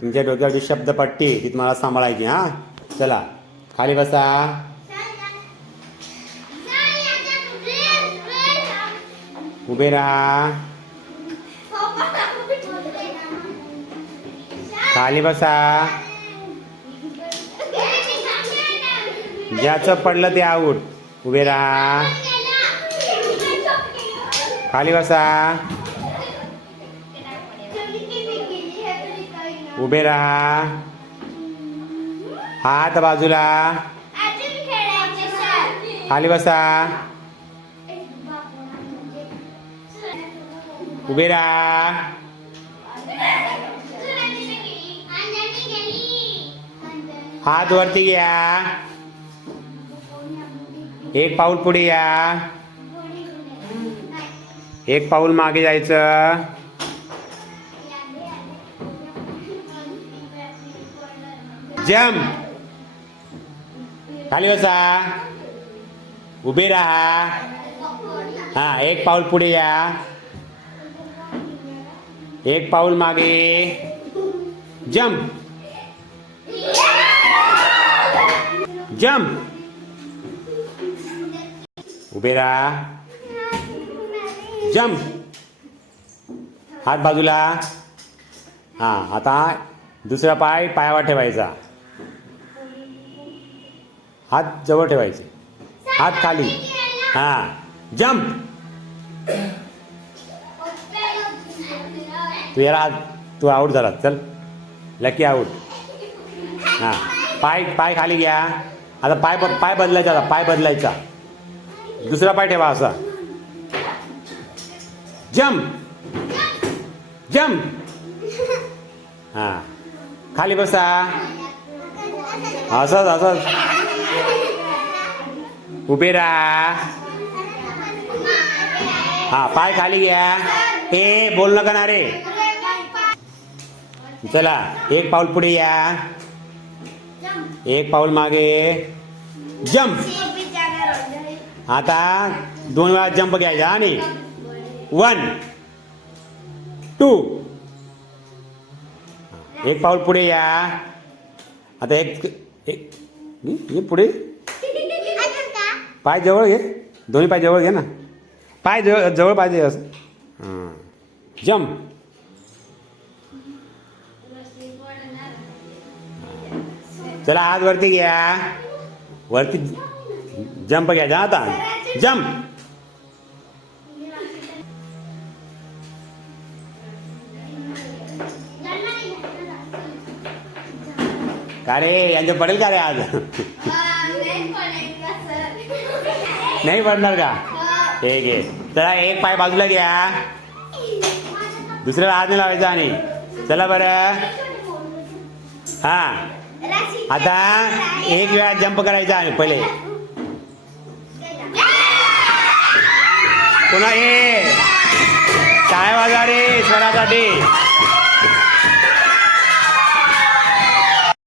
तुमच्या डोक्यावरची शब्दपट्टी ती तुम्हाला सांभाळायची हा? चला खाली बसा. उभे राहा. खाली बसा. ज्याचं पडलं ते आऊट उभे राहा. खाली बसा. उभे राहा. हात बाजूला. खाली बसा. उभे राहा. हात वरती घ्या. एक पाऊल पुढे या. एक पाऊल मागे जायचं. जम खाली बसा उभे राहा हा एक पाऊल पुढे या एक पाऊल मागे जम जम उभे राहा जम हात बाजूला हां आता दुसरा पाय पायावर ठेवायचा. हात जवळ ठेवायचे. हात खाली. हां. जम्प. तू याला तू आऊट झाला चल. लकी आऊट हां. पाय पाय खाली घ्या. आता पाय ब- पाय बदलायचा आता. पाय बदलायचा. दुसरा पाय ठेवा असा. जम्प. जम्प. हां. खाली बसा. असंच असंच. उभे राहा. हा पाय खाली घ्या. ए बोल नका ना रे. चला एक पाऊल पुढे या. एक पाऊल मागे. जम्प आता दोन वेळा जंप घ्यायचा आणि वन टू एक पाऊल पुढे या. आता एक एक एक पुढे? पाय जवळ घे. दोन्ही पाय जवळ घे ना. पाय जवळ जवळ पाहिजे असं. हां. जम्प चला हात वरती घ्या. वरती जंप जा आता. जम्प का रे? यांचे पडेल का रे आज? नाही पडणार का? ठीक आहे चला एक पाय बाजूला घ्या. दुसऱ्याला हात नाही लावायचा आणि. चला बरं. हा. आता एक वेळा जंप करायचा आणि पहिले. पुन्हा हे